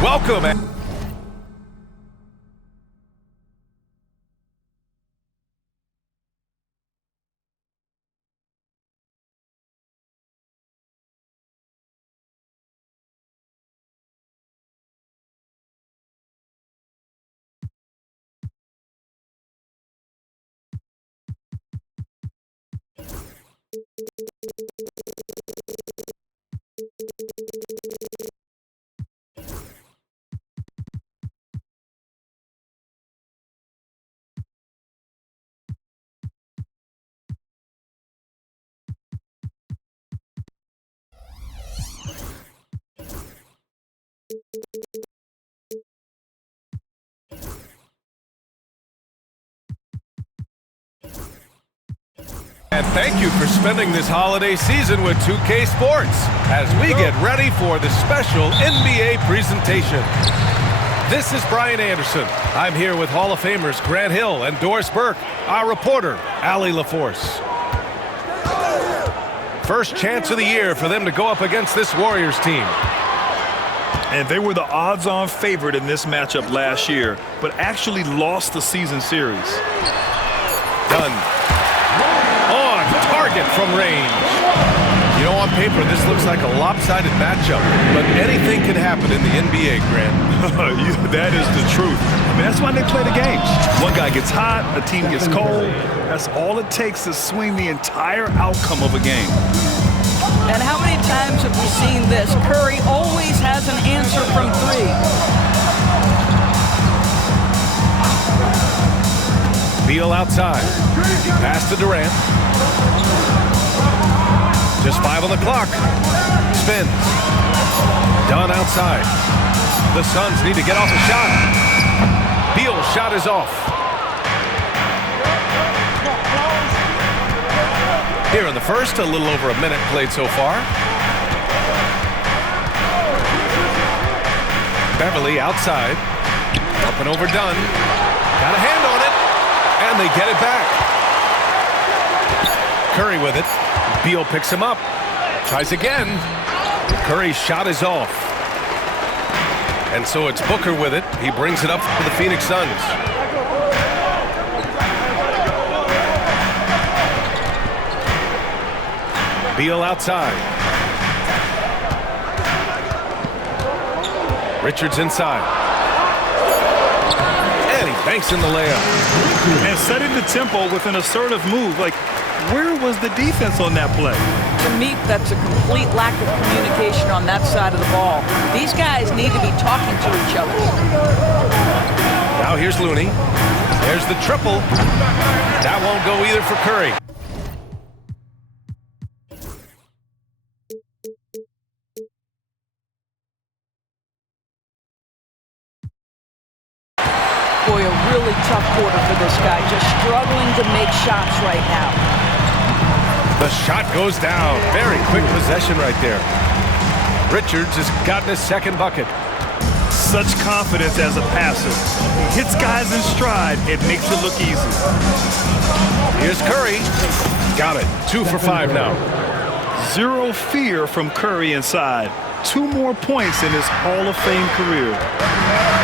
Welcome. And thank you for spending this holiday season with 2K Sports as we get ready for the special NBA presentation. This is Brian Anderson. I'm here with Hall of Famers Grant Hill and Doris Burke, our reporter, Allie LaForce. First chance of the year for them to go up against this Warriors team. And they were the odds-on favorite in this matchup last year, but actually lost the season series. Done. On target from range. You know, on paper, this looks like a lopsided matchup, but anything can happen in the NBA, Grant. That is the truth. I mean, that's why they play the games. One guy gets hot, a team gets cold. That's all it takes to swing the entire outcome of a game. And how many times have we seen this? Curry always has an answer from three. Beal outside. Pass to Durant. Just 5 on the clock. Spins. Dunn outside. The Suns need to get off a shot. Beal's shot is off. Here in the first, a little over a minute played so far. Beverly outside. Up and over Dunn. Got a hand on it. And they get it back. Curry with it. Beal picks him up. Tries again. Curry's shot is off. And so it's Booker with it. He brings it up for the Phoenix Suns. Beal outside. Richards inside. And he banks in the layup. And setting the tempo with an assertive move. Like, where was the defense on that play? To me, that's a complete lack of communication on that side of the ball. These guys need to be talking to each other. Now here's Looney. There's the triple. That won't go either for Curry. Boy, a really tough quarter for this guy. Just struggling to make shots right now. The shot goes down. Very quick possession right there. Richards has gotten his second bucket. Such confidence as a passer. He hits guys in stride. It makes it look easy. Here's Curry. Got it. 2 for 5 now. Zero fear from Curry inside. 2 more points in his Hall of Fame career.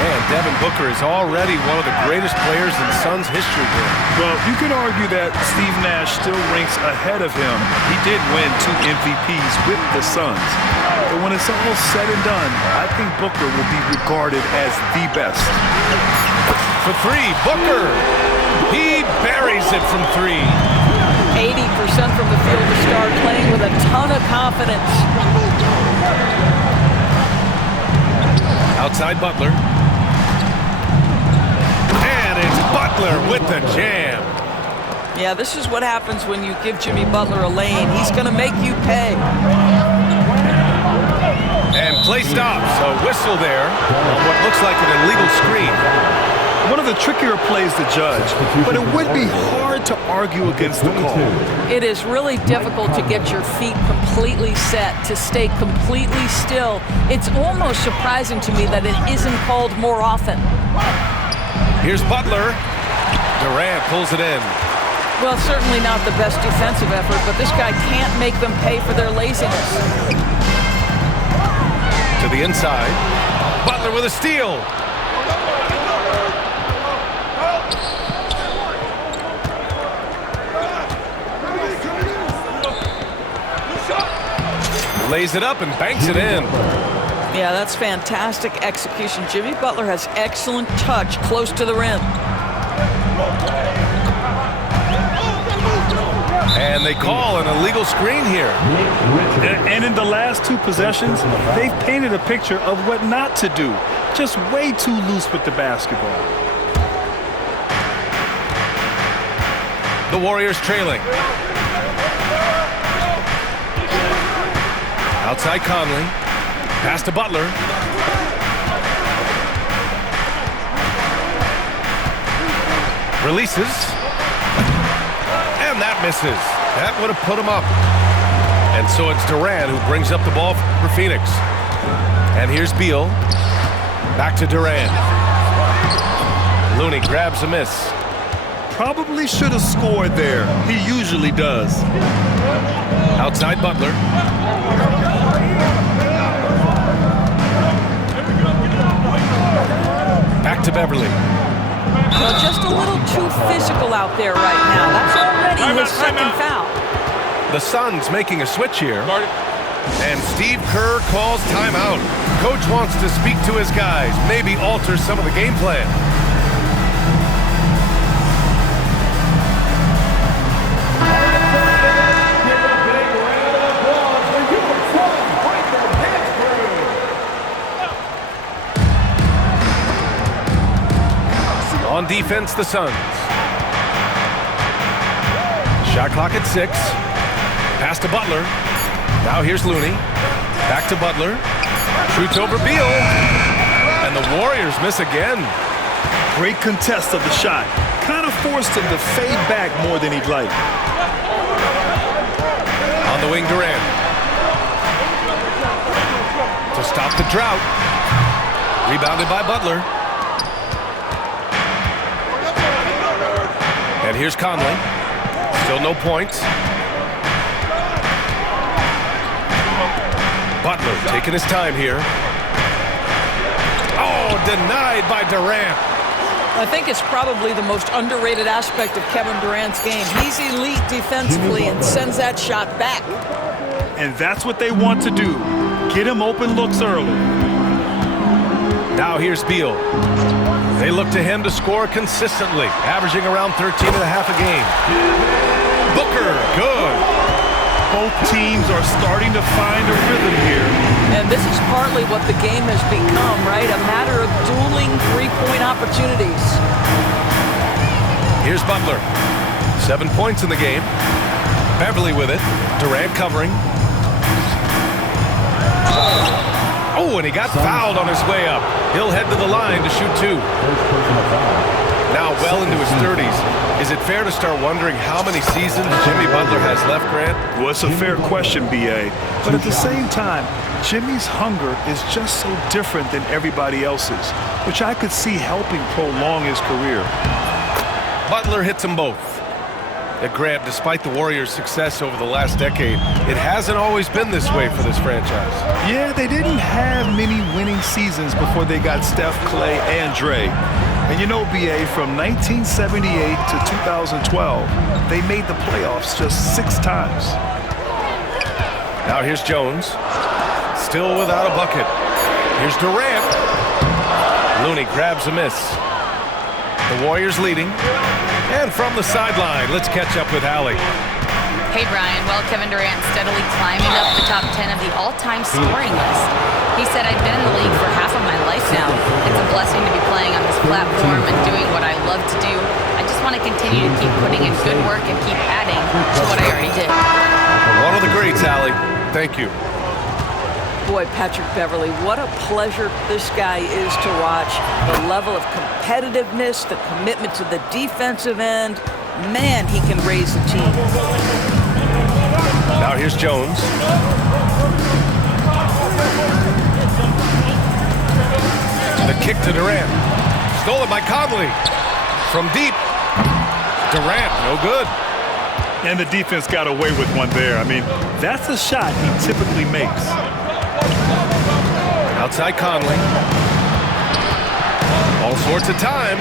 And Devin Booker is already one of the greatest players in Suns history here. Well, you could argue that Steve Nash still ranks ahead of him. He did win 2 MVPs with the Suns. But when it's all said and done, I think Booker will be regarded as the best. For 3, Booker. He buries it from 3. 80% from the field to start, playing with a ton of confidence. Outside Butler. And it's Butler with the jam. Yeah, this is what happens when you give Jimmy Butler a lane. He's going to make you pay. And play stops. A whistle there on what looks like an illegal screen. One of the trickier plays to judge, but it would be hard to argue against the call. It is really difficult to get your feet completely set, to stay completely still. It's almost surprising to me that it isn't called more often. Here's Butler. Durant pulls it in. Well, certainly not the best defensive effort, but this guy can't make them pay for their laziness. To the inside. Butler with a steal. Lays it up and banks it in. Yeah, that's fantastic execution. Jimmy Butler has excellent touch close to the rim. And they call an illegal screen here. And in the last two possessions, they've painted a picture of what not to do. Just way too loose with the basketball. The Warriors trailing. Outside Conley. Pass to Butler. Releases. And that misses. That would have put him up. And so it's Durant who brings up the ball for Phoenix. And here's Beal. Back to Durant. Looney grabs a miss. Probably should have scored there. He usually does. Outside Butler. Back to Beverly. Well, just a little too physical out there right now. That's already his second foul. The Suns making a switch here. And Steve Kerr calls timeout. Coach wants to speak to his guys, maybe alter some of the game plan. On defense, the Suns. Shot clock at 6. Pass to Butler. Now here's Looney. Back to Butler. Shoots over Beal. And the Warriors miss again. Great contest of the shot. Kind of forced him to fade back more than he'd like. On the wing, Durant. To stop the drought. Rebounded by Butler. And here's Conley. Still no points. Butler taking his time here. Oh, denied by Durant. I think it's probably the most underrated aspect of Kevin Durant's game. He's elite defensively and sends that shot back. And that's what they want to do. Get him open looks early. Now here's Beal. They look to him to score consistently, averaging around 13 and a half a game. Booker, good. Both teams are starting to find a rhythm here. And this is partly what the game has become, right? A matter of dueling three-point opportunities. Here's Butler. 7 points in the game. Beverly with it. Durant covering. Oh, and he got fouled on his way up. He'll head to the line to shoot 2. Now well into his 30s. Is it fair to start wondering how many seasons Jimmy Butler has left, Grant? Well, it's a fair question, B.A. But at the same time, Jimmy's hunger is just so different than everybody else's, which I could see helping prolong his career. Butler hits them both. Grant, despite the Warriors' success over the last decade, it hasn't always been this way for this franchise. Yeah, they didn't have many winning seasons before they got Steph, Clay, and Dre. And you know, B.A., from 1978 to 2012, they made the playoffs just 6 times. Now here's Jones. Still without a bucket. Here's Durant. Looney grabs a miss. The Warriors leading. And from the sideline, let's catch up with Allie. Hey, Brian. Well, Kevin Durant steadily climbing up the top 10 of the all-time scoring list. He said, I've been in the league for half of my life now. It's a blessing to be playing on this platform and doing what I love to do. I just want to continue continue to keep putting in good work and keep adding to what I already did. One of the greats, Allie. Thank you. Boy, Patrick Beverley, what a pleasure this guy is to watch. The level of competitiveness, the commitment to the defensive end. Man, he can raise a team. Now here's Jones. The kick to Durant. Stolen by Conley. From deep. Durant, no good. And the defense got away with one there. I mean, that's a shot he typically makes. Outside Conley. All sorts of time.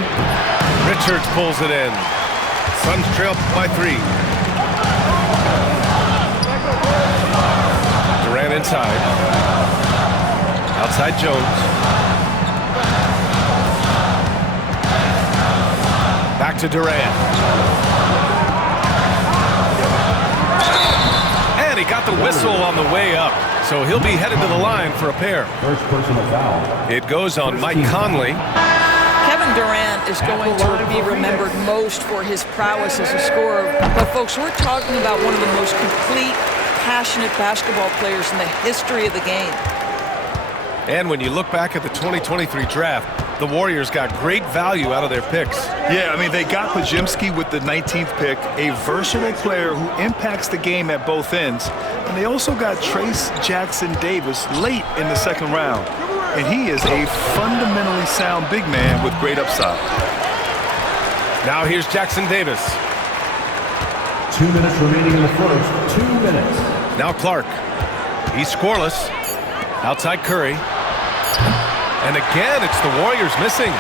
Richards pulls it in. Suns trail by 3. Durant inside. Outside Jones. Back to Durant. And he got the whistle on the way up. So he'll be headed to the line for a pair. First personal foul. It goes on Mike Conley. Kevin Durant is going to be remembered most for his prowess as a scorer. But, folks, we're talking about one of the most complete, passionate basketball players in the history of the game. And when you look back at the 2023 draft, the Warriors got great value out of their picks. Yeah, I mean, they got Podziemski with the 19th pick, a versatile player who impacts the game at both ends. And they also got Trace Jackson Davis late in the second round. And he is a fundamentally sound big man with great upside. Now here's Jackson Davis. 2 minutes remaining in the first. 2 minutes. Now Clark. He's scoreless. Outside Curry. And again, it's the Warriors missing.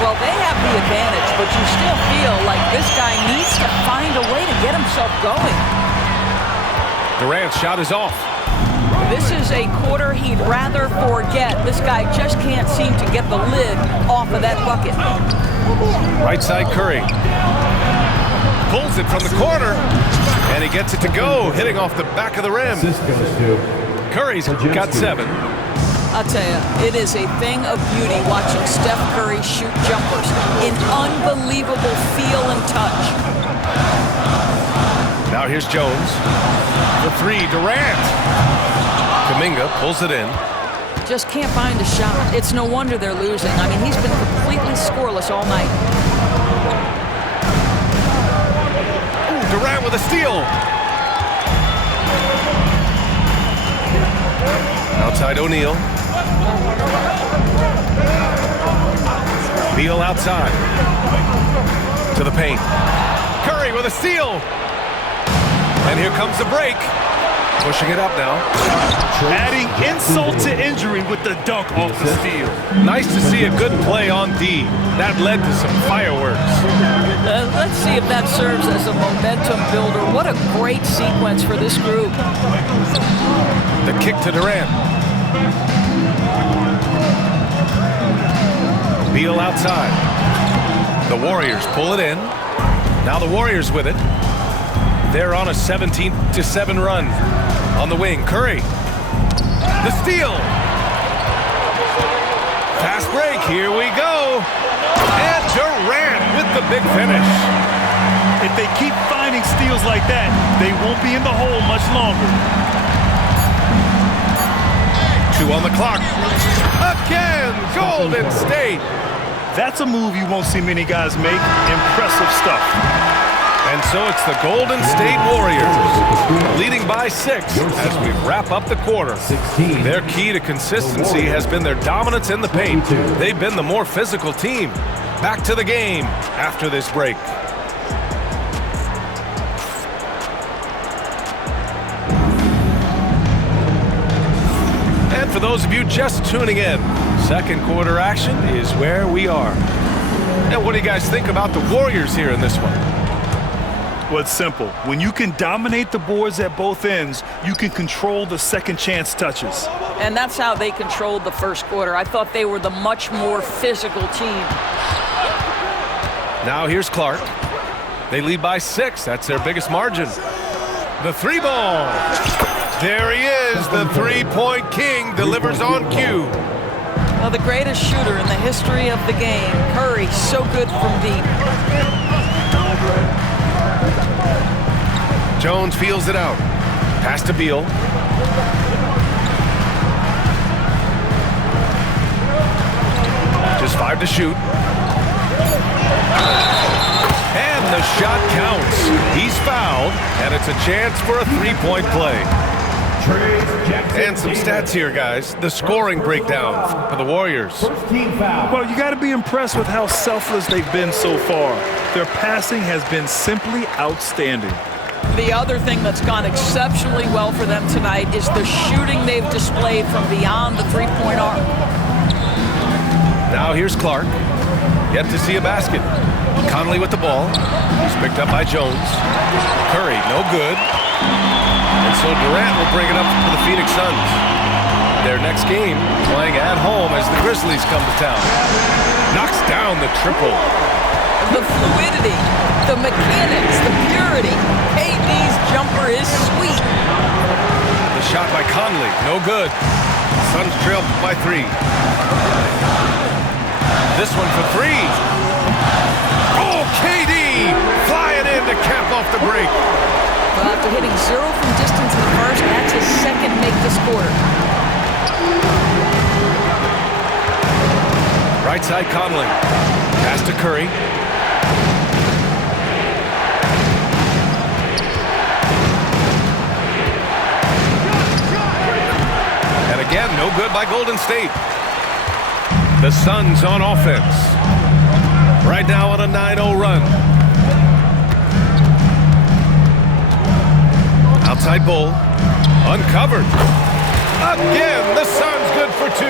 Well, they have the advantage, but you still feel like this guy needs to find a way to get himself going. Durant's shot is off. This is a quarter he'd rather forget. This guy just can't seem to get the lid off of that bucket. Right side Curry. Pulls it from the corner. And he gets it to go, hitting off the back of the rim. This goes to Curry's got 7. I'll tell you, it is a thing of beauty watching Steph Curry shoot jumpers. An unbelievable feel and touch. Now here's Jones. The 3, Durant. Kuminga pulls it in. Just can't find a shot. It's no wonder they're losing. I mean, he's been completely scoreless all night. Ooh, Durant with a steal. Outside O'Neal. Beal outside. To the paint. Curry with a steal. And here comes the break. Pushing it up now. Adding insult to injury with the dunk off the steal. Nice to see a good play on D. That led to some fireworks. Let's see if that serves as a momentum builder. What a great sequence for this group. The kick to Durant. Beal outside. The Warriors pull it in. Now the Warriors with it. They're on a 17-7 run. On the wing, Curry. The steal. Fast break, here we go. And Durant with the big finish. If they keep finding steals like that, they won't be in the hole much longer. 2 on the clock. Again, Golden State. That's a move you won't see many guys make. Impressive stuff. And so it's the Golden State Warriors leading by 6 as we wrap up the quarter. 16. Their key to consistency has been their dominance in the paint. They've been the more physical team. Back to the game after this break. And for those of you just tuning in, second quarter action is where we are. And what do you guys think about the Warriors here in this one? Well, it's simple. When you can dominate the boards at both ends, you can control the second chance touches. And that's how they controlled the first quarter. I thought they were the much more physical team. Now here's Clark. They lead by 6. That's their biggest margin. The 3 ball. There he is. The 3-point king delivers on cue. Well, the greatest shooter in the history of the game. Curry, so good from deep. Jones feels it out. Pass to Beal. Just 5 to shoot. And the shot counts. He's fouled, and it's a chance for a three-point play. And some stats here, guys. The scoring breakdown for the Warriors. Well, you got to be impressed with how selfless they've been so far. Their passing has been simply outstanding. The other thing that's gone exceptionally well for them tonight is the shooting they've displayed from beyond the three-point arc. Now here's Clark. Yet to see a basket. Conley with the ball. He's picked up by Jones. Curry, no good. And so Durant will bring it up for the Phoenix Suns. Their next game playing at home as the Grizzlies come to town. Knocks down the triple. The fluidity, the mechanics, the purity. KD's jumper is sweet. The shot by Conley, no good. Suns trail by 3. This one for 3. Oh, KD flying in to cap off the break. Well, after hitting 0 from distance in the first, that's his second make this quarter. Right side Conley. Pass to Curry. And again, no good by Golden State. The Suns on offense. Right now on a 9-0 run. Outside Bull. Uncovered. Again, the Suns good for 2.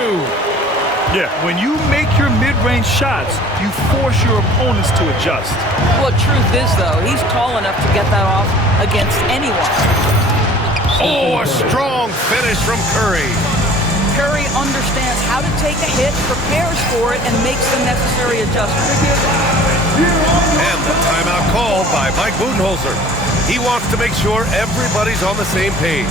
Yeah, when you make your mid-range shots, you force your opponents to adjust. Well, truth is, though, he's tall enough to get that off against anyone. Oh, a strong finish from Curry. Curry understands how to take a hit, prepares for it, and makes the necessary adjustments. And the timeout called by Mike Budenholzer. He wants to make sure everybody's on the same page.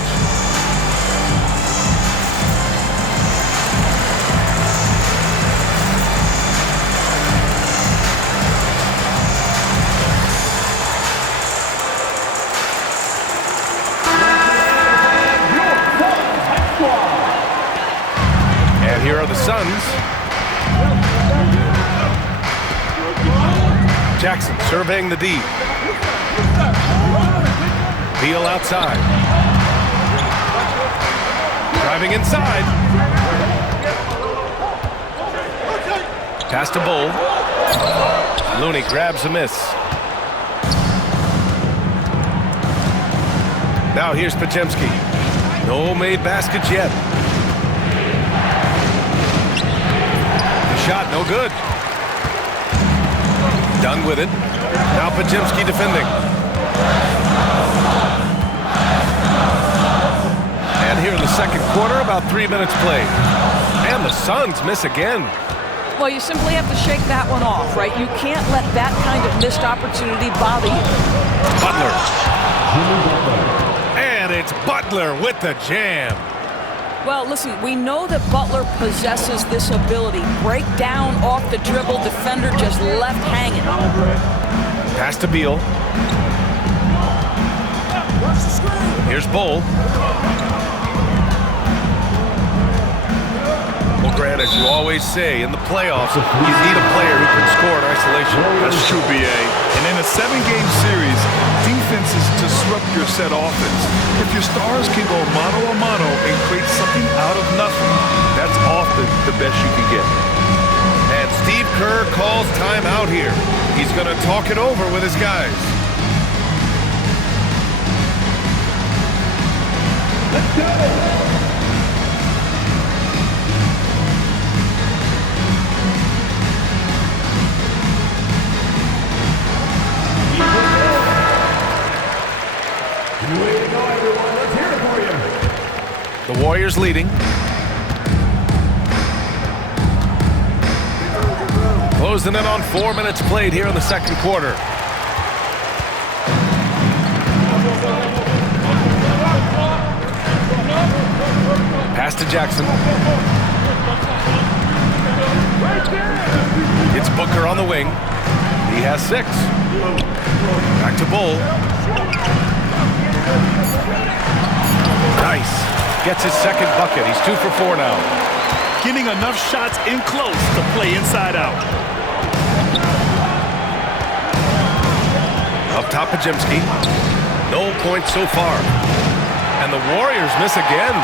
And here are the Suns. Jackson surveying the D. Beal outside. Driving inside. Pass to Bull. Looney grabs a miss. Now here's Podziemski. No made baskets yet. The shot no good. Done with it. Now Podziemski defending. And here in the second quarter, about 3 minutes played. And the Suns miss again. Well, you simply have to shake that one off, right? You can't let that kind of missed opportunity bother you. Butler. And it's Butler with the jam. Well, listen, we know that Butler possesses this ability. Break down off the dribble, defender just left hanging. Pass to Beal. Here's Bull. Well, Grant, as you always say, in the playoffs, you need a player who can score in isolation. That's true, B.A. And in a 7-game series, defenses disrupt your set offense. If your stars can go mano-a-mano and create something out of nothing, that's often the best you can get. And Steve Kerr calls timeout here. He's going to talk it over with his guys. Let's go! The Warriors leading. Closing in on 4 minutes played here in the second quarter. Pass to Jackson. It's Booker on the wing. He has 6. Back to Bull. Nice. Gets his second bucket. He's 2 for 4 now. Getting enough shots in close to play inside out. Up top, Podziemski. No points so far. And the Warriors miss again.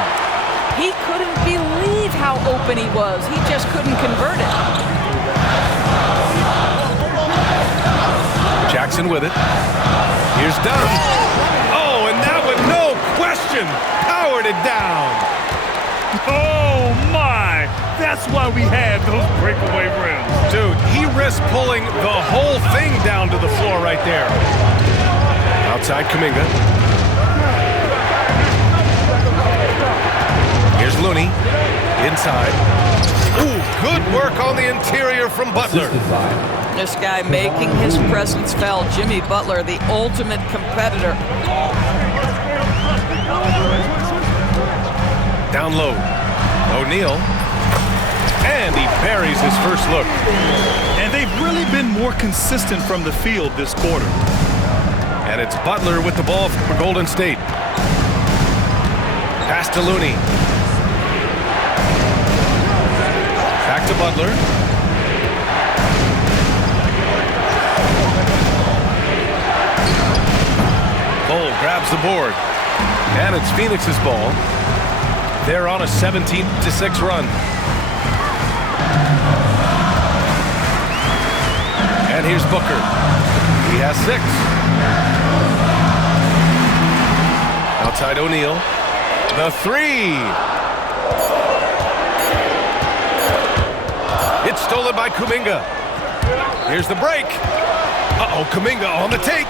He couldn't believe how open he was. He just couldn't convert it. Jackson with it. Here's Dunn. Oh, and that one, no question, powered it down. Oh, my. That's why we had those breakaway rims. Dude, he risked pulling the whole thing down to the floor right there. Outside Kuminga. Here's Looney. Inside. Ooh, good work on the interior from Butler. This guy making his presence felt. Jimmy Butler, the ultimate competitor. Down low. O'Neal. And he buries his first look. And they've really been more consistent from the field this quarter. And it's Butler with the ball for Golden State. Pass to Looney. Back to Butler. Cole grabs the board. And it's Phoenix's ball. They're on a 17-6 run. And here's Booker. He has 6. Outside O'Neal. The 3. It's stolen by Kuminga. Here's the break. Uh-oh, Kuminga on the take.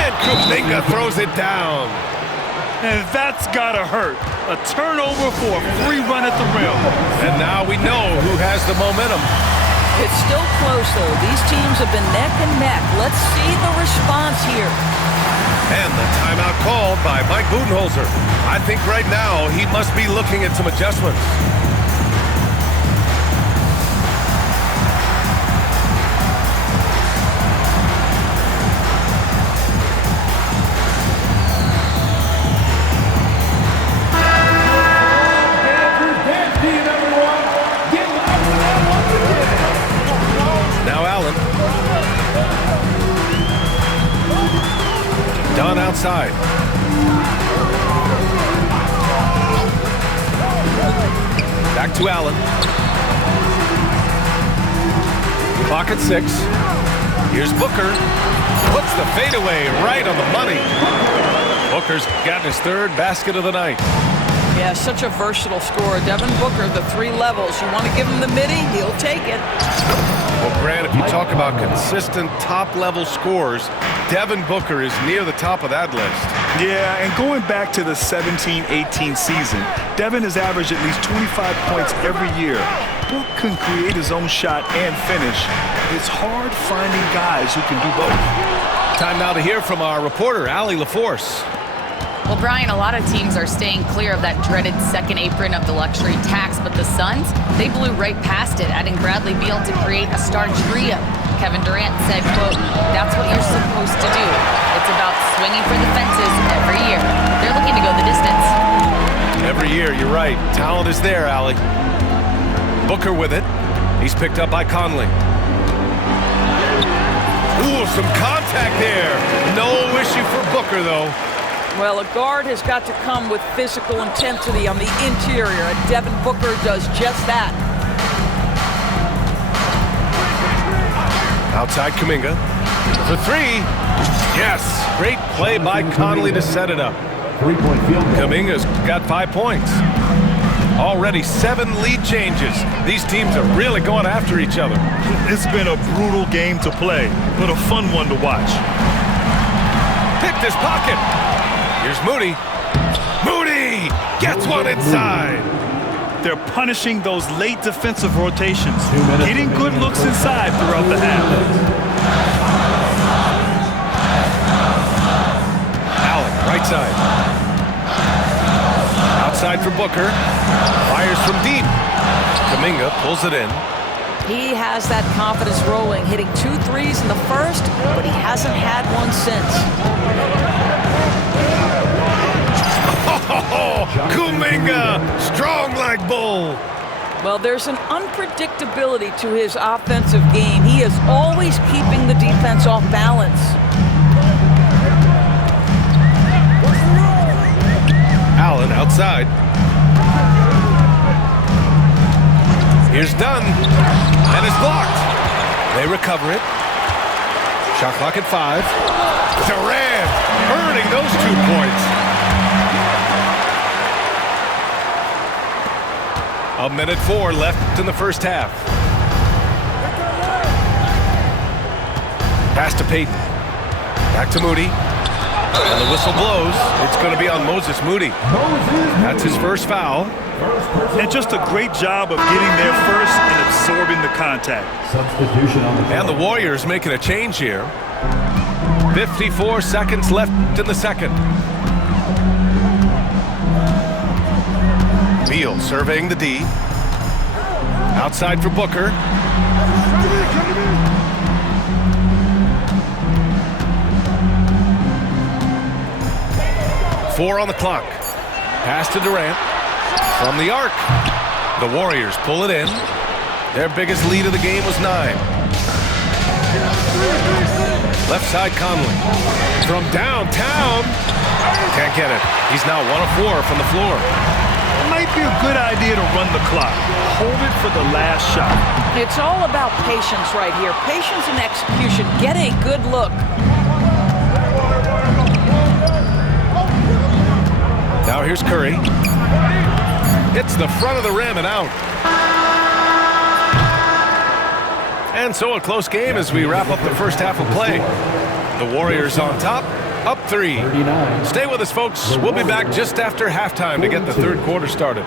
And Kuminga throws it down. And that's gotta hurt. A turnover for a free run at the rim. And now we know who has the momentum. It's still close, though. These teams have been neck and neck. Let's see the response here. And the timeout called by Mike Budenholzer. I think right now he must be looking at some adjustments. Dunn outside. Back to Allen. Clock at 6. Here's Booker. Puts the fadeaway right on the money. Booker's gotten his 3rd basket of the night. Yeah, such a versatile scorer. Devin Booker, the 3 levels. You want to give him the midi, he'll take it. Well, Grant, if you talk about consistent top-level scores, Devin Booker is near the top of that list. Yeah, and going back to the 17-18 season, Devin has averaged at least 25 points every year. Book can create his own shot and finish. It's hard finding guys who can do both. Time now to hear from our reporter, Allie LaForce. Well, Brian, a lot of teams are staying clear of that dreaded second apron of the luxury tax, but the Suns, they blew right past it, adding Bradley Beal to create a star trio. Kevin Durant said, quote, "That's what you're supposed to do. It's about swinging for the fences every year." They're looking to go the distance. Every year, you're right. Talent is there, Allie. Booker with it. He's picked up by Conley. Ooh, some contact there. No issue for Booker, though. Well, a guard has got to come with physical intensity on the interior, and Devin Booker does just that. Outside Kuminga. For 3. Yes. Great play by Conley to set it up. 3-point field goal. Kuminga's got 5 points. Already 7 lead changes. These teams are really going after each other. It's been a brutal game to play, but a fun one to watch. Picked his pocket. Here's Moody. Moody gets one inside. They're punishing those late defensive rotations, getting good looks inside throughout the half. Allen, right side. Outside for Booker. Fires from deep. Kuminga pulls it in. He has that confidence rolling, hitting 2 threes in the first, but he hasn't had one since. Oh, Kuminga, strong like bull. Well, there's an unpredictability to his offensive game. He is always keeping the defense off balance. Allen outside. Here's Dunn, and it's blocked. They recover it. Shot clock at 5. Durant earning those 2 points. A minute 4 left in the first half. Pass to Payton. Back to Moody. And the whistle blows. It's going to be on Moses Moody. That's his first foul. And just a great job of getting there first and absorbing the contact. Substitution on the floor. And the Warriors making a change here. 54 seconds left in the second. Beal surveying the D. Outside for Booker. Four on the clock. Pass to Durant. From the arc. The Warriors pull it in. Their biggest lead of the game was 9. Left side Conley. From downtown. Can't get it. He's now 1 of 4 from the floor. It might be a good idea to run the clock. Hold it for the last shot. It's all about patience right here. Patience and execution. Get a good look. Now here's Curry. Hits the front of the rim and out. And so a close game as we wrap up the first half of play. The Warriors on top, up 3. 39. Stay with us, folks. We'll be back just after halftime to get the third quarter started.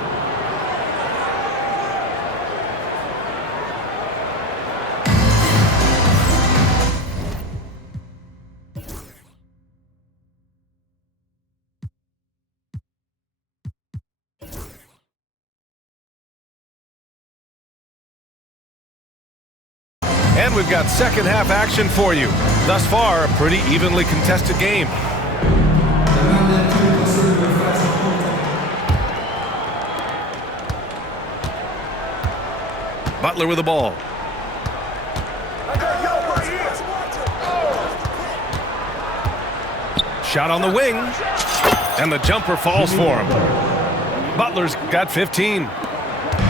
And we've got second half action for you. Thus far, a pretty evenly contested game. Butler with the ball. Shot on the wing. And the jumper falls for him. Butler's got 15.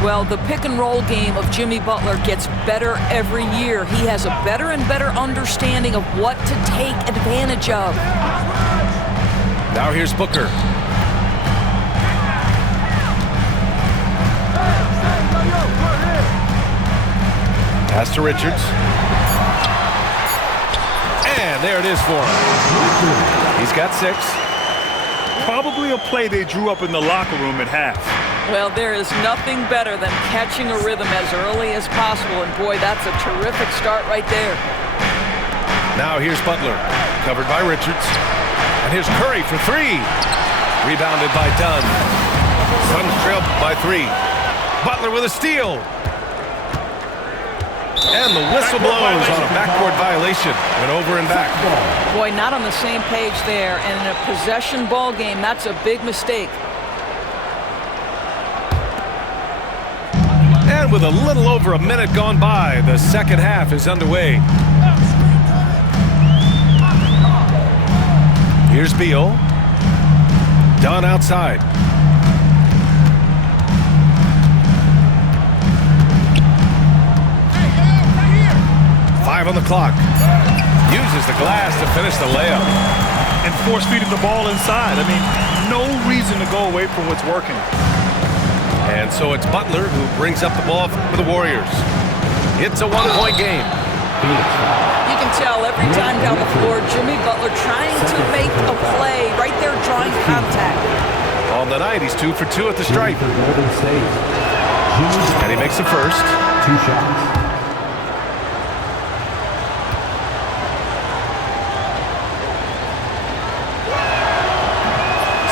Well, the pick and roll game of Jimmy Butler gets better every year. He has a better and better understanding of what to take advantage of. Now here's Booker. Pass to Richards. And there it is for him. He's got 6. Probably a play they drew up in the locker room at half. Well, there is nothing better than catching a rhythm as early as possible, and boy, that's a terrific start right there. Now here's Butler, covered by Richards. And here's Curry for 3. Rebounded by Dunn. Suns trail by 3. Butler with a steal. And the whistle blows on a backcourt violation. Went over and back. Boy, not on the same page there, and in a possession ball game, that's a big mistake. And with a little over a minute gone by, the second half is underway. Here's Beal. Dunn outside. Five on the clock. Uses the glass to finish the layup. And force feeding the ball inside. I mean, no reason to go away from what's working. And so it's Butler who brings up the ball for the Warriors. It's a one-point game. You can tell every time down the floor, Jimmy Butler trying to make a play right there, drawing contact. On the night, he's 2 for 2 at the stripe. For Golden State. And he makes the first. 2 shots.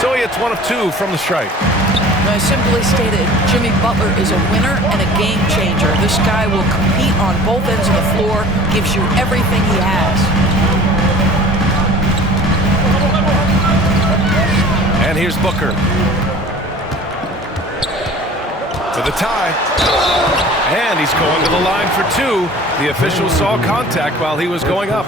So he hits 1 of 2 from the stripe. Now, simply stated, Jimmy Butler is a winner and a game changer. This guy will compete on both ends of the floor, gives you everything he has. And here's Booker. For the tie. And he's going to the line for two. The official saw contact while he was going up.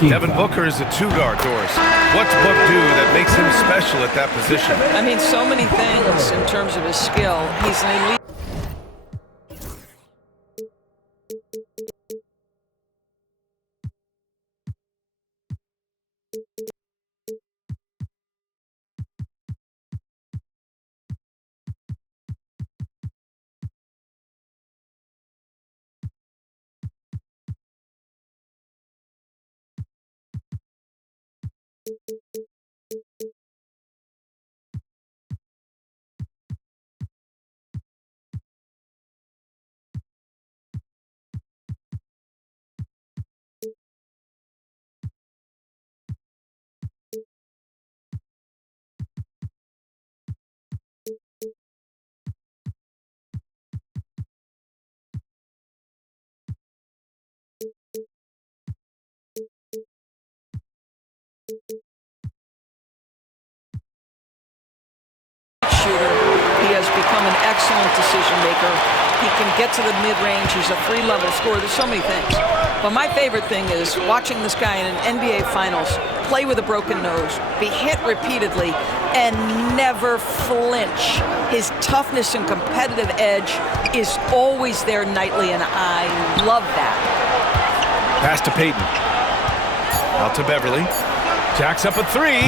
Devin Booker is a two-guard, Doris. What's Book do that makes him special at that position? I mean, so many things in terms of his skill. He's an elite. Shooter. He has become an excellent decision maker. He can get to the mid-range. He's a three-level scorer. There's so many things. But my favorite thing is watching this guy in an NBA Finals play with a broken nose, be hit repeatedly, and never flinch. His toughness and competitive edge is always there nightly, and I love that. Pass to Payton. Out to Beverly. Jacks up a three.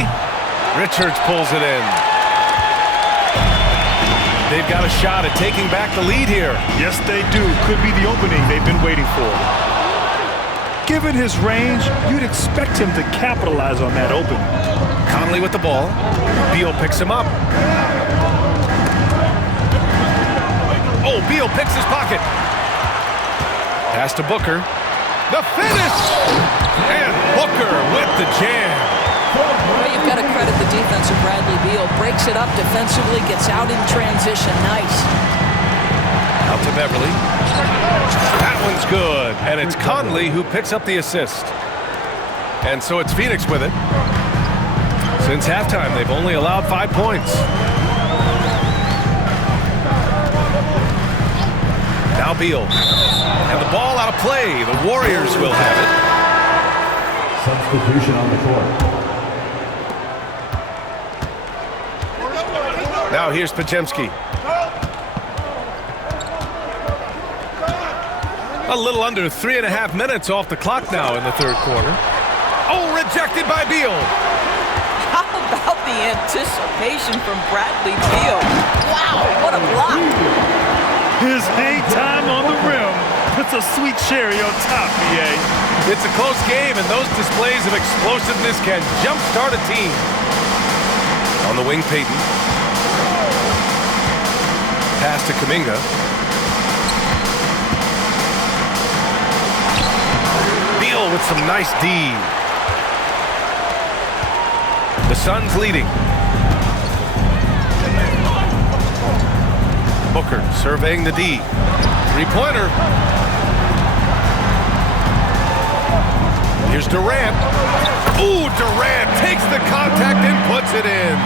Richards pulls it in. They've got a shot at taking back the lead here. Yes, they do. Could be the opening they've been waiting for. Given his range, you'd expect him to capitalize on that opening. Conley with the ball. Beal picks him up. Oh, Beal picks his pocket. Pass to Booker. The finish! And Booker with the jam. Well, you've got to credit the defense of Bradley Beal. Breaks it up defensively, gets out in transition. Nice. Out to Beverly. That one's good. And it's Conley who picks up the assist. And so it's Phoenix with it. Since halftime, they've only allowed 5 points. Now Beal. And the ball out of play. The Warriors will have it. Substitution on the court. Now here's Podziemski. A little under 3.5 minutes off the clock now in the third quarter. Oh, rejected by Beal. How about the anticipation from Bradley Beal? Wow, what a block. His hang time on the rim puts a sweet cherry on top, BA. It's a close game, and those displays of explosiveness can jumpstart a team. On the wing, Payton. Pass to Kuminga. Beal with some nice D. The Suns leading. Booker surveying the D. Three-pointer. Here's Durant. Ooh, Durant takes the contact and puts it in.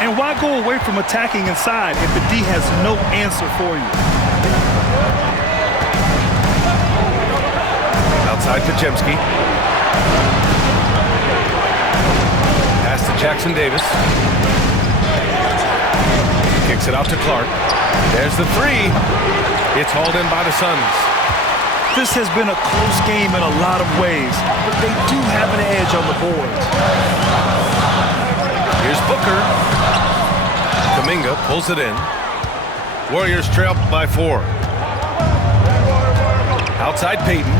And why go away from attacking inside if the D has no answer for you? Outside Podziemski. Pass to Jackson Davis. Kicks it out to Clark. There's the three. It's hauled in by the Suns. This has been a close game in a lot of ways, but they do have an edge on the boards. Here's Booker. Kuminga pulls it in. Warriors trail by 4. Outside Payton.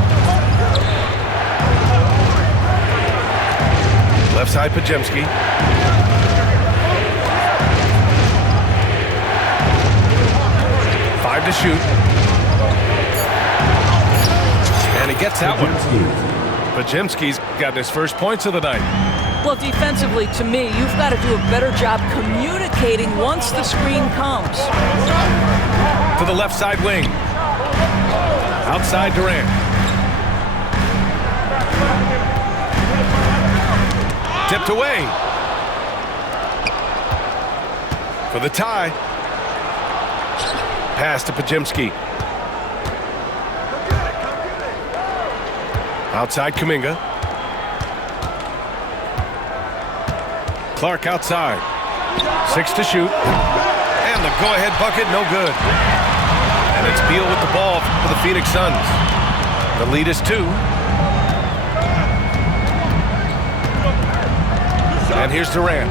Left side Podziemski. Five to shoot. And he gets that one. Podziemski's got his first points of the night. Well, defensively, to me, you've got to do a better job communicating once the screen comes. To the left side wing. Outside Durant. Tipped away. For the tie. Pass to Podziemski. Outside Kuminga. Clark outside. 6 to shoot. And the go-ahead bucket, no good. And it's Beal with the ball for the Phoenix Suns. The lead is 2. And here's Durant.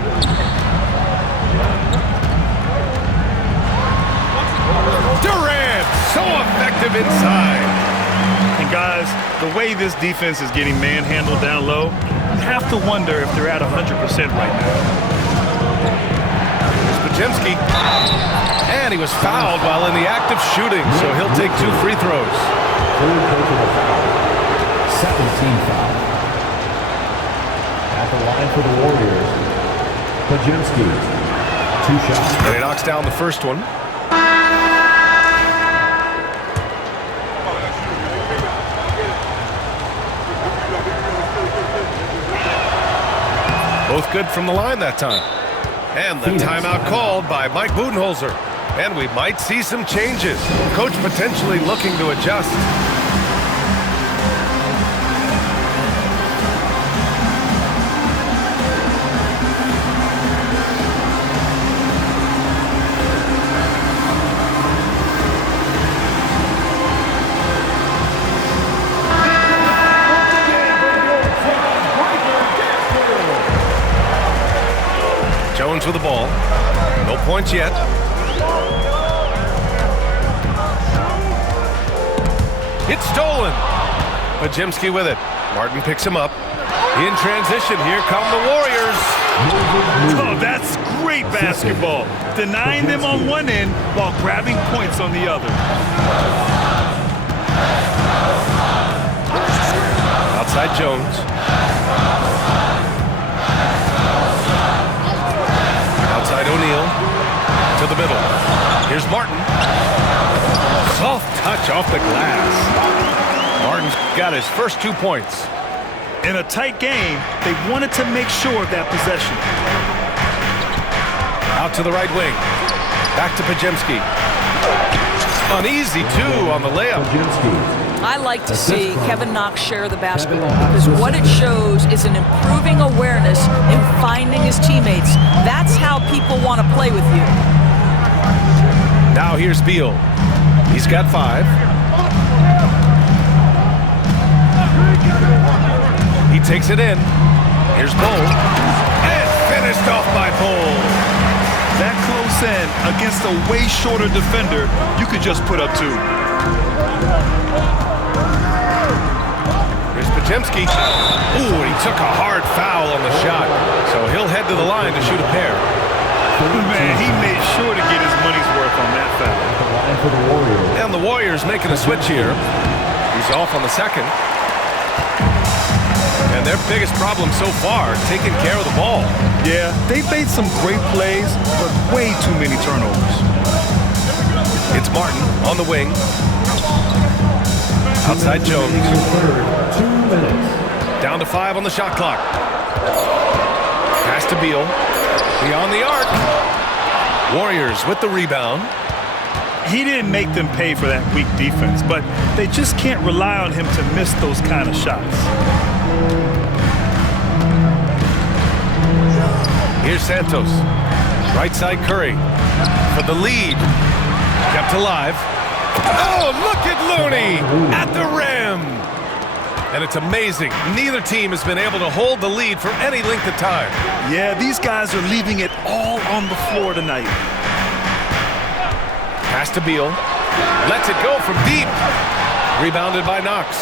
Durant, so effective inside. And guys, the way this defense is getting manhandled down low, you have to wonder if they're at 100% right now. Here's Podziemski. And he was fouled while in the act of shooting, so he'll take 2 free throws. 17 foul. At the line for the Warriors, Podziemski. 2 shots. And he knocks down the first one. Both good from the line that time. And the timeout called by Mike Budenholzer. And we might see some changes. Coach potentially looking to adjust. Jones with the ball. No points yet. It's stolen. Podziemski with it. Martin picks him up. In transition, here come the Warriors. Oh, that's great basketball. Denying them on one end while grabbing points on the other. Outside Jones. Outside O'Neal to the middle. Here's Martin. Soft touch off the glass. Martin's got his first 2 points. In a tight game, they wanted to make sure of that possession. Out to the right wing. Back to Podziemski. An easy 2 on the layup. I like to see Kevin Knox share the basketball because what it shows is an improving awareness in finding his teammates. That's how people want to play with you. Now here's Beal. He's got 5. He takes it in. Here's Bull. And finished off by Bull. That close in against a way shorter defender, you could just put up 2. Here's Podziemski. Ooh, he took a hard foul on the shot. So he'll head to the line to shoot a pair. Man, he made sure to get his money's worth on that foul. And the Warriors making a switch here. He's off on the second. And their biggest problem so far, taking care of the ball. Yeah, they've made some great plays, but way too many turnovers. It's Martin on the wing. Outside Jones. 2 minutes. Down to 5 on the shot clock. Pass to Beal. Beyond the arc. Warriors with the rebound. He didn't make them pay for that weak defense, but they just can't rely on him to miss those kind of shots. Here's Santos. Right side Curry. For the lead. Kept alive. Oh, look at Looney at the rim. And it's amazing. Neither team has been able to hold the lead for any length of time. Yeah, these guys are leaving it all on the floor tonight. Pass to Beal. Lets it go from deep. Rebounded by Knox.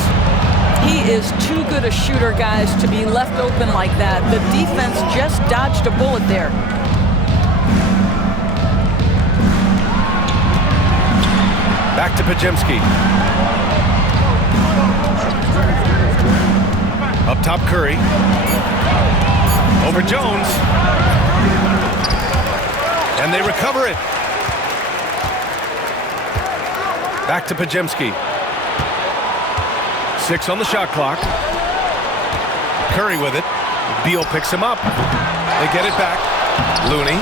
He is too good a shooter, guys, to be left open like that. The defense just dodged a bullet there. Back to Podziemski. Up top, Curry. Over Jones. And they recover it. Back to Podziemski. 6 on the shot clock. Curry with it. Beal picks him up. They get it back. Looney.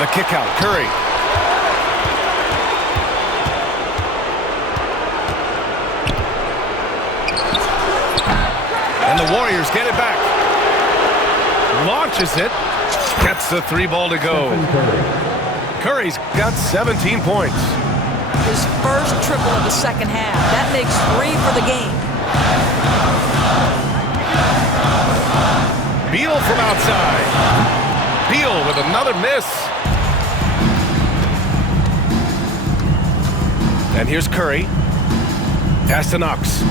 The kick out, Curry. And the Warriors get it back. Launches it. Gets the 3-ball to go. Curry's got 17 points. His first triple of the second half. That makes 3 for the game. Beal from outside. Beal with another miss. And here's Curry. Pass to Knox.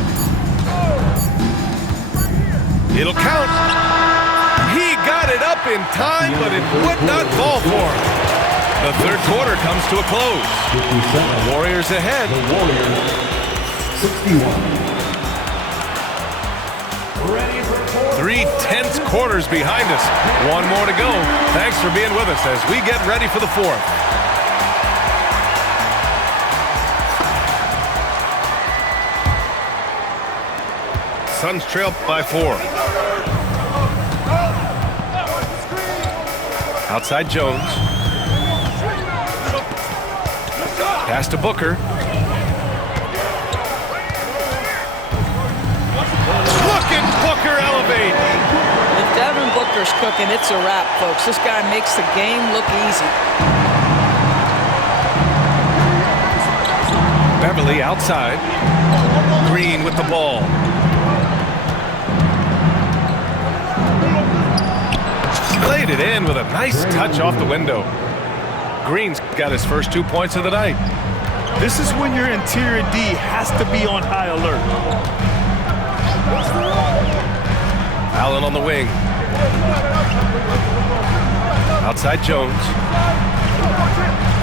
It'll count. He got it up in time, but it would not fall for him. The third quarter comes to a close. The Warriors ahead. The Warriors, 61. 3 tense quarters behind us. One more to go. Thanks for being with us as we get ready for the fourth. Suns trail by 4. Outside Jones. Pass to Booker. Look at Booker elevate. If Devin Booker's cooking, it's a wrap, folks. This guy makes the game look easy. Beverly outside. Green with the ball. Played it in with a nice touch off the window. Green's got his first 2 points of the night. This is when your interior D has to be on high alert. Allen on the wing. Outside Jones.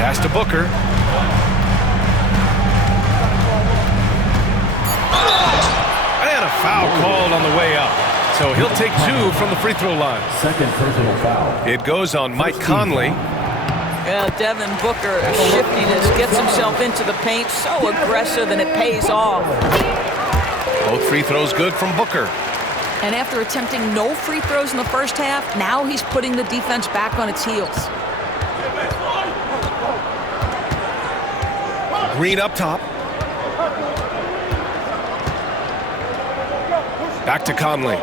Pass to Booker. And a foul called on the way up. So he'll take 2 from the free throw line. Second personal foul. It goes on Mike Conley. Yeah, Devin Booker, shiftiness, gets himself into the paint, so aggressive, and it pays off. Both free throws good from Booker. And after attempting no free throws in the first half, now he's putting the defense back on its heels. Green up top. Back to Conley.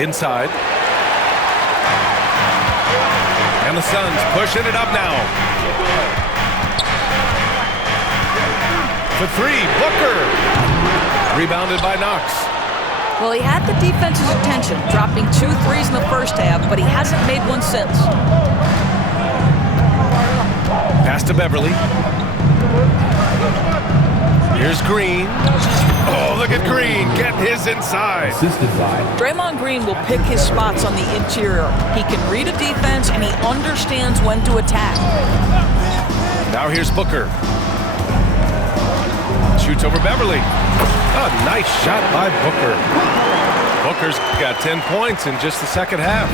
Inside. And the Suns pushing it up now. For 3, Booker. Rebounded by Knox. Well, he had the defense's attention, dropping 2 threes in the first half, but he hasn't made one since. Pass to Beverly. Here's Green. Oh, look at Green getting his inside. Assisted by Draymond Green will pick his spots on the interior. He can read a defense, and he understands when to attack. Now here's Booker. Shoots over Beverly. A nice shot by Booker. Booker's got 10 points in just the second half.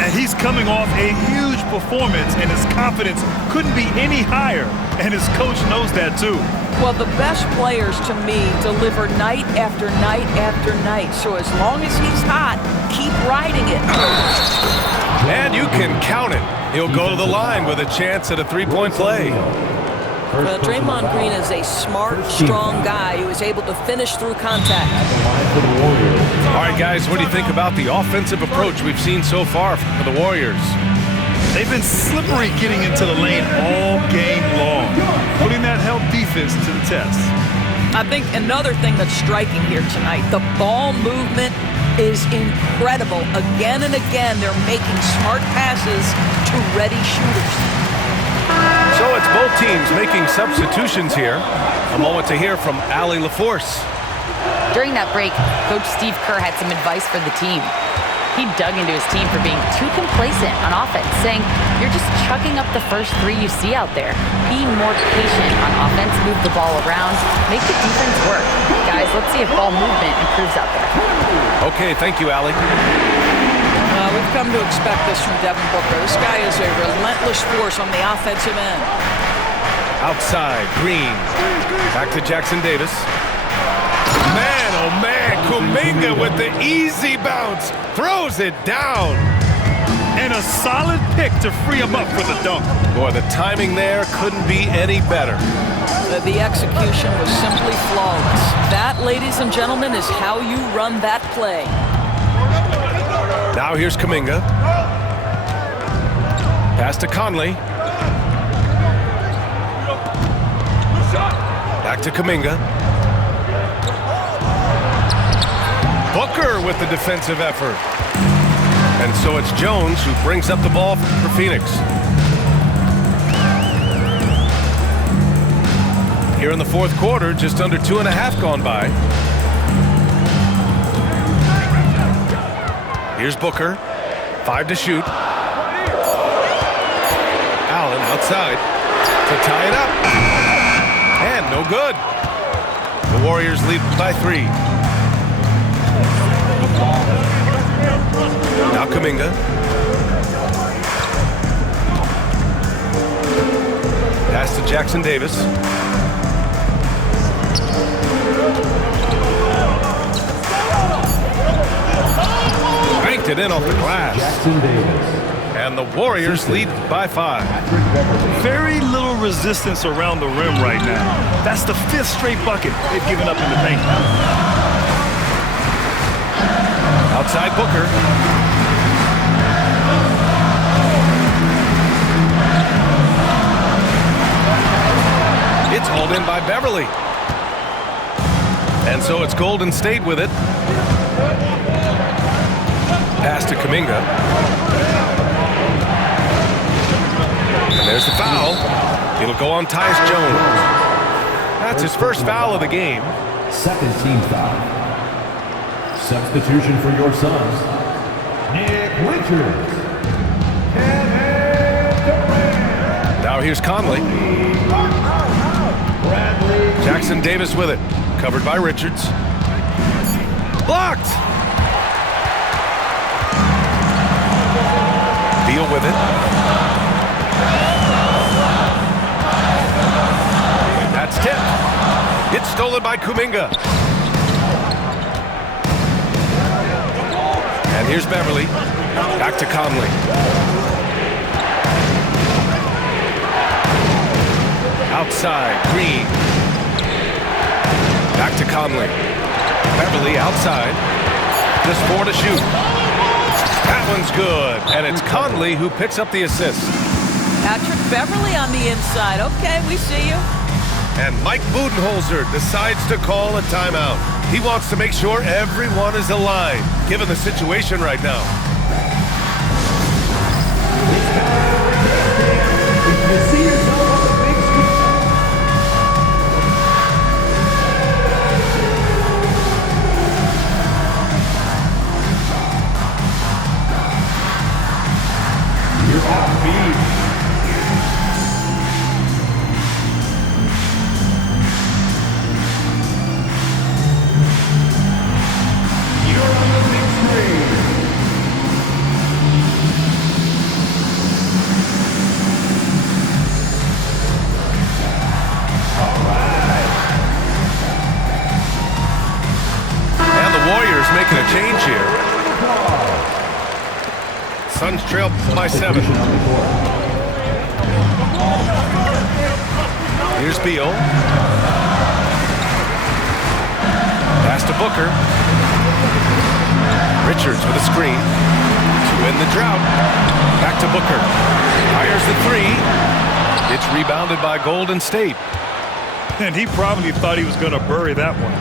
And he's coming off a huge performance, and his confidence couldn't be any higher. And his coach knows that too. Well, the best players, to me, deliver night after night after night. So as long as he's hot, keep riding it. And you can count it. He'll go to the line with a chance at a 3-point play. Well, Draymond Green is a smart, strong guy who is able to finish through contact. All right, guys, what do you think about the offensive approach we've seen so far for the Warriors? They've been slippery getting into the lane all game long, putting that help defense to the test. I think another thing that's striking here tonight, the ball movement is incredible. Again and again, they're making smart passes to ready shooters. So it's both teams making substitutions here. A moment to hear from Allie LaForce. During that break, Coach Steve Kerr had some advice for the team. He dug into his team for being too complacent on offense, saying, you're just chucking up the first 3 you see out there. Be more patient on offense, move the ball around, make the defense work. Guys, let's see if ball movement improves out there. Okay, thank you, Allie. We've come to expect this from Devin Booker. This guy is a relentless force on the offensive end. Outside, Green. Back to Jackson Davis. Man, oh man, Kuminga with the easy bounce. Throws it down. And a solid pick to free him up for the dunk. Boy, the timing there couldn't be any better. The execution was simply flawless. That, ladies and gentlemen, is how you run that play. Now here's Kuminga. Pass to Conley. Back to Kuminga. Booker with the defensive effort. And so it's Jones who brings up the ball for Phoenix. Here in the fourth quarter, just under 2.5 gone by. Here's Booker. 5 to shoot. Allen outside to tie it up. And no good. The Warriors lead by 3. Now Kuminga. Pass to Jackson Davis. Banked it in off the glass. Jackson Davis. And the Warriors lead by 5. Very little resistance around the rim right now. That's the 5th straight bucket they've given up in the paint. Outside Booker. It's hauled in by Beverly. And so it's Golden State with it. Pass to Kuminga. And there's the foul. It'll go on Tyus Jones. That's his first foul of the game. Second team foul. Substitution for your Suns. Nick Richards. Now here's Conley. Jackson Davis with it. Covered by Richards. Blocked! Beal with it. That's tipped. It's stolen by Kuminga. And here's Beverly. Back to Conley. Outside, Green. Back to Conley. Beverly outside. Just 4 to shoot. That one's good. And it's Conley who picks up the assist. Patrick Beverly on the inside. Okay, we see you. And Mike Budenholzer decides to call a timeout. He wants to make sure everyone is aligned, given the situation right now. If you see yourself on the big screen. You're off beat. You're on the big screen. And the Warriors making a change here. Suns trail by 7. Here's Beal. Pass to Booker. Richards with a screen to end the drought. Back to Booker. Fires the 3. It's rebounded by Golden State. And he probably thought he was going to bury that one.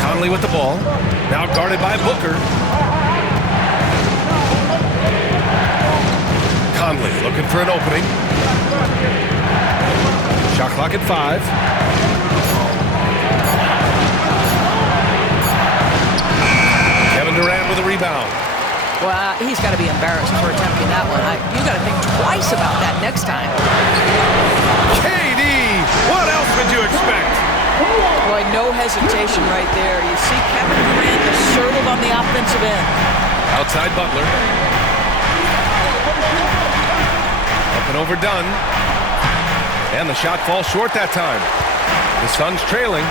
Conley with the ball. Now guarded by Booker. Conley looking for an opening. Shot clock at 5. Kevin Durant with a rebound. Well, he's got to be embarrassed for attempting that one. You got to think twice about that next time. KD, what else would you expect? Boy, no hesitation right there. You see Kevin Durant assertive on the offensive end. Outside Butler. Up and overdone. And the shot falls short that time. The Suns trailing.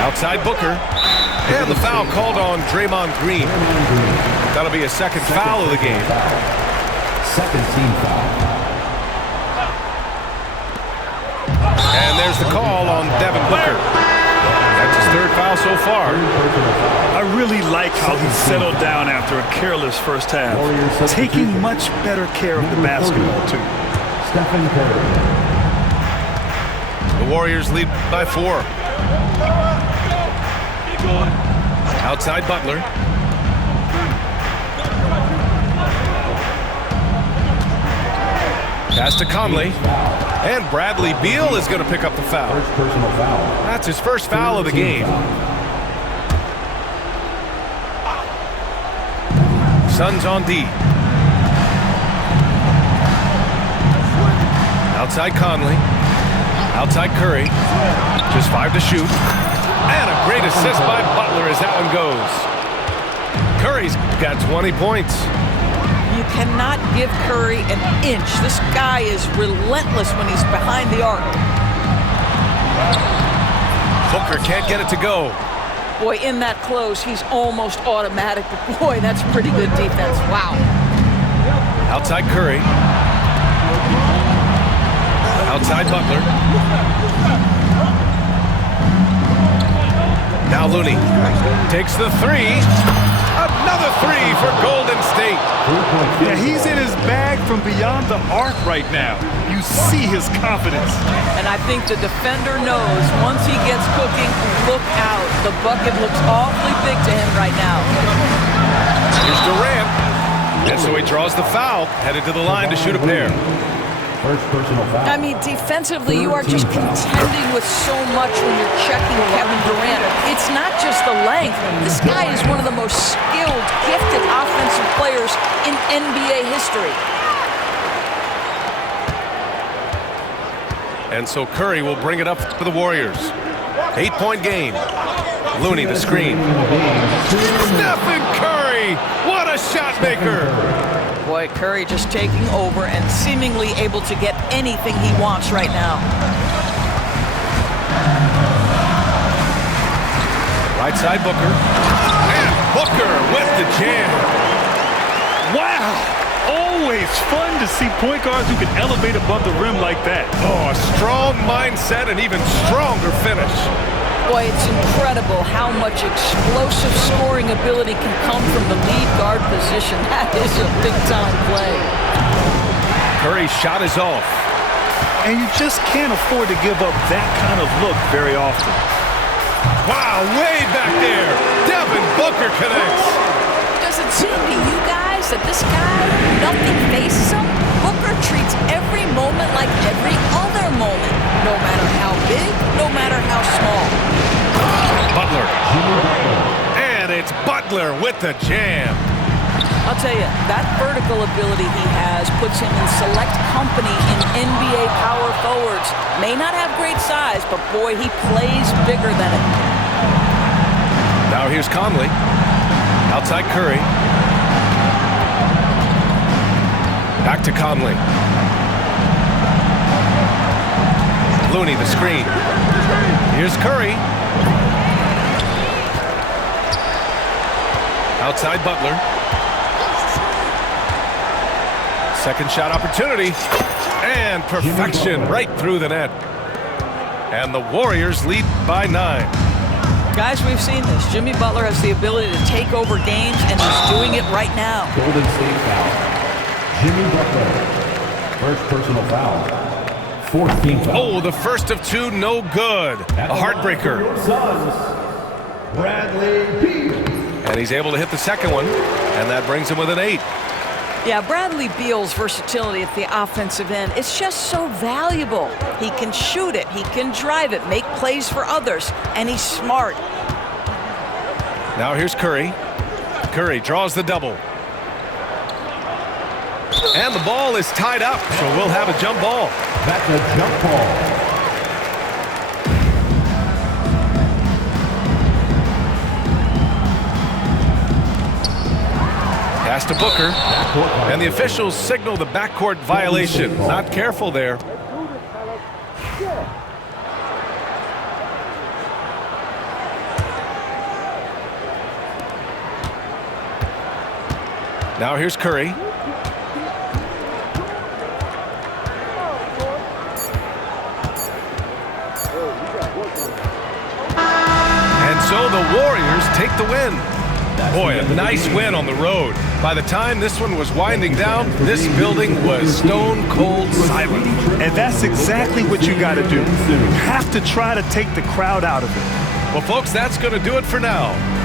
Outside Booker. And the foul called on Draymond Green. That'll be a second foul of the game. Second team foul. And there's the call on Devin Booker. That's his third foul so far. I really like how he settled down after a careless first half. Taking much better care of the basketball, too. Stephen Curry. The Warriors lead by 4. Outside Butler. Pass to Conley. And Bradley Beal is going to pick up the foul. First personal foul. That's his first foul of the game. Suns on D. Outside Conley. Outside Curry. Just 5 to shoot. And a great assist by Butler as that one goes. Curry's got 20 points. You cannot give Curry an inch. This guy is relentless when he's behind the arc. Booker can't get it to go. Boy, in that close, he's almost automatic. But boy, that's pretty good defense. Wow. Outside Curry. Outside Butler. Now Looney takes the 3. Another 3 for Golden State. Yeah, he's in his bag from beyond the arc right now. You see his confidence. And I think the defender knows once he gets cooking, look out. The bucket looks awfully big to him right now. Here's Durant. And so he draws the foul, headed to the line to shoot a pair. First personal foul. I mean, defensively, you are just contending with so much when you're checking Kevin Durant. It's not just the length. This guy is one of the most skilled, gifted offensive players in NBA history. And so Curry will bring it up for the Warriors. 8-point game. Looney the screen. Stephen Curry! What a shot maker! Boy, Curry just taking over and seemingly able to get anything he wants right now. Right side Booker. And Booker with the jam. Wow! Always fun to see point guards who can elevate above the rim like that. Oh, a strong mindset and even stronger finish. Boy, it's incredible how much explosive scoring ability can come from the lead guard position. That is a big-time play. Curry's shot is off. And you just can't afford to give up that kind of look very often. Wow, way back there. Devin Booker connects. Does it seem to you guys that this guy, nothing faces him? Booker treats every moment like every other moment. No matter how big, no matter how small. Butler. And it's Butler with the jam. I'll tell you, that vertical ability he has puts him in select company in NBA power forwards. May not have great size, but boy, he plays bigger than it. Now here's Conley. Outside Curry. Back to Conley. Looney the screen. Here's Curry. Outside Butler. Second shot opportunity. And perfection right through the net. And the Warriors lead by 9. Guys, we've seen this. Jimmy Butler has the ability to take over games, and he's doing it right now. Golden State foul. Jimmy Butler. First personal foul. 14th foul. Oh, the first of 2, no good. A heartbreaker. Suns. Bradley Beal. And he's able to hit the second one, and that brings him with an 8. Yeah, Bradley Beal's versatility at the offensive end, it's just so valuable. He can shoot it, he can drive it, make plays for others, and he's smart. Now here's Curry. Curry draws the double. And the ball is tied up, so we'll have a jump ball. That's a jump ball. Pass to Booker. And the officials signal the backcourt violation. Not careful there. Now here's Curry. And so the Warriors take the win. Boy, a nice win on the road. By the time this one was winding down, this building was stone cold silent. And that's exactly what you got to do. You have to try to take the crowd out of it. Well, folks, that's going to do it for now.